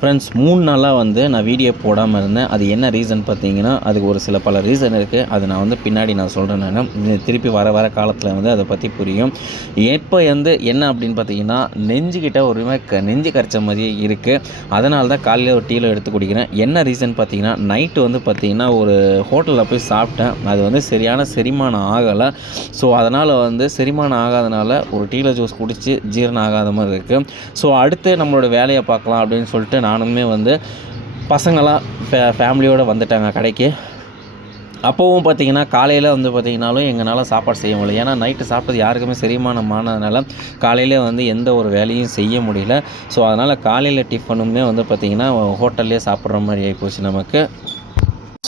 Friends 3 நாளாக வந்து நான் வீடியோ போடாமல் இருந்தேன். அது என்ன ரீசன் பார்த்தீங்கன்னா, அதுக்கு ஒரு பல ரீசன் இருக்குது. அது நான் வந்து பின்னாடி நான் சொல்கிறேன் நானு. திருப்பி வர காலத்தில் வந்து அதை பற்றி புரியும். எப்போ வந்து என்ன அப்படின்னு பார்த்தீங்கன்னா, நெஞ்சுக்கிட்ட ஒரு மாதிரி நெஞ்சு கரைச்ச மாதிரியே இருக்குது. அதனால தான் காலையில் ஒரு டீயில் எடுத்து குடிக்கிறேன். என்ன ரீசன் பார்த்தீங்கன்னா, நைட்டு வந்து பார்த்தீங்கன்னா ஒரு ஹோட்டலில் போய் சாப்பிட்டேன். அது வந்து சரியான செரிமானம் ஆகலை. ஸோ அதனால் வந்து செரிமானம் ஆகாதனால ஒரு டீயில் ஜூஸ் குடித்து ஜீரணம் ஆகாத மாதிரி இருக்குது. ஸோ அடுத்து நம்மளோட வேலையை பார்க்கலாம் அப்படின்னு சொல்லிட்டு நானுமே வந்து பசங்களாம் ஃபேமிலியோடு வந்துட்டாங்க கடைக்கு. அப்போவும் பார்த்தீங்கன்னா காலையில் வந்து பார்த்திங்கனாலும் எங்களால் சாப்பாடு செய்ய முடியல. ஏன்னா நைட்டு சாப்பிட்டது யாருக்குமே செரிமானம் ஆனதுனால காலையில் வந்து எந்த ஒரு வேலையும் செய்ய முடியல. ஸோ அதனால் காலையில் டிஃபனுமே வந்து பார்த்திங்கன்னா ஹோட்டல்லே சாப்பிட்ற மாதிரி ஆகிப்போச்சு நமக்கு.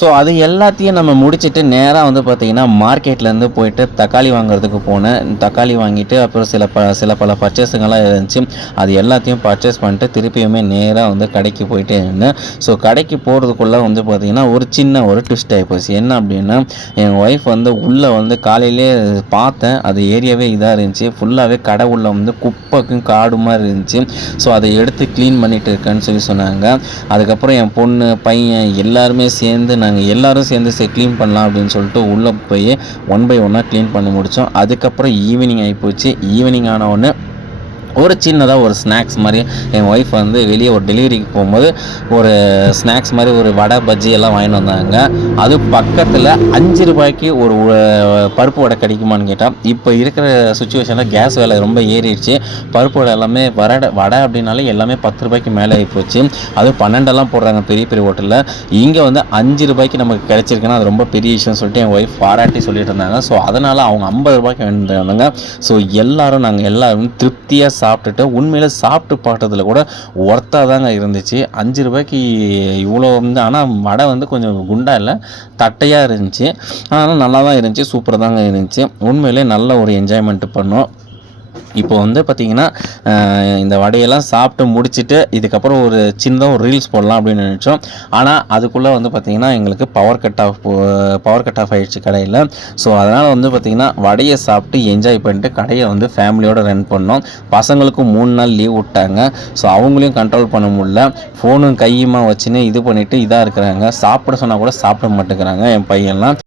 ஸோ அது எல்லாத்தையும் நம்ம முடிச்சுட்டு நேராக வந்து பார்த்திங்கன்னா மார்க்கெட்லேருந்து போயிட்டு தக்காளி வாங்குறதுக்கு போனேன். தக்காளி வாங்கிட்டு அப்புறம் சில பல பர்ச்சேஸுங்கெல்லாம் இருந்துச்சு. அது எல்லாத்தையும் பர்ச்சேஸ் பண்ணிட்டு திருப்பியுமே நேராக வந்து கடைக்கு போயிட்டே இருந்தேன். ஸோ கடைக்கு போகிறதுக்குள்ளே வந்து பார்த்திங்கன்னா ஒரு சின்ன ஒரு ட்விஸ்ட் ஆகிப்போச்சு. என்ன அப்படின்னா, என் ஒய்ஃப் வந்து உள்ளே வந்து காலையிலே பார்த்தேன், அது ஏரியாவே இதாக இருந்துச்சு. ஃபுல்லாகவே கடை உள்ளே வந்து குப்பைக்கும் காடு மாதிரி இருந்துச்சு. ஸோ அதை எடுத்து க்ளீன் பண்ணிட்டு இருக்கேன்னு சொன்னாங்க. அதுக்கப்புறம் என் பொண்ணு பையன் எல்லாருமே சேர்ந்து நாங்கள் எல்லோரும் சேர்ந்து க்ளீன் பண்ணலாம் அப்படின்னு சொல்லிட்டு உள்ளே போய் 1 by 1 க்ளீன் பண்ணி முடித்தோம். அதுக்கப்புறம் ஈவினிங் ஆகிப்போச்சு. ஈவினிங் ஆனவுடனே ஒரு சின்னதாக ஒரு ஸ்நாக்ஸ் மாதிரி என் ஒய்ஃப் வந்து வெளியே ஒரு டெலிவரிக்கு போகும்போது ஒரு ஸ்நாக்ஸ் மாதிரி ஒரு வடை பஜ்ஜி எல்லாம் வாங்கிட்டு வந்தாங்க. அது பக்கத்தில் 5 ரூபாய்க்கு ஒரு பருப்பு வடை கிடைக்குமான்னு கேட்டால், இப்போ இருக்கிற சுச்சுவேஷனில் கேஸ் விலை ரொம்ப ஏறிடுச்சு. பருப்பு வடை எல்லாமே வடை அப்படின்னாலே எல்லாமே 10 ரூபாய்க்கு மேலே ஆகிப்போச்சு. அது 12 போடுறாங்க பெரிய பெரிய ஹோட்டலில். இங்கே வந்து 5 ரூபாய்க்கு நமக்கு கிடைச்சிருக்குன்னா அது ரொம்ப பெரிய விஷயம்னு சொல்லிட்டு என் ஒய்ஃப் பாராட்டி சொல்லிட்டு இருந்தாங்க. ஸோ அதனால் அவங்க 50 ரூபாய்க்கு வாங்கிட்டு. ஸோ நாங்கள் எல்லோரும் திருப்தியாக சாப்பிட்டுட்டு உண்மையில சாப்பிட்டு பார்த்ததில் கூட ஒர்த்தாக தாங்க இருந்துச்சு. 5 ரூபாய்க்கு இவ்வளோ வந்து, ஆனால் வடை வந்து கொஞ்சம் குண்டா இல்லை, தட்டையாக இருந்துச்சு. அதனால் நல்லா தான் இருந்துச்சு, சூப்பராக தாங்க இருந்துச்சு. உண்மையிலே நல்ல ஒரு என்ஜாய்மெண்ட்டு பண்ணோம். இப்போ வந்து பார்த்திங்கன்னா இந்த வடையெல்லாம் சாப்பிட்டு முடிச்சுட்டு இதுக்கப்புறம் ஒரு சின்னதாக ஒரு ரீல்ஸ் போடலாம் அப்படின்னு நினச்சோம். ஆனால் அதுக்குள்ளே வந்து பார்த்திங்கன்னா எங்களுக்கு பவர் கட் ஆஃப் ஆகிடுச்சு கடையில். ஸோ அதனால் வந்து பார்த்திங்கன்னா வடையை சாப்பிட்டு என்ஜாய் பண்ணிட்டு கடையை வந்து ஃபேமிலியோடு ரன் பண்ணோம். பசங்களுக்கும் 3 நாள் லீவ் விட்டாங்க. ஸோ அவங்களையும் கண்ட்ரோல் பண்ண முடியல. ஃபோனும் கையுமா வச்சுன்னு இது பண்ணிவிட்டு இதாக இருக்கிறாங்க. சாப்பிட சொன்னால் கூட சாப்பிட மாட்டேங்கிறாங்க என் பையன்லாம்.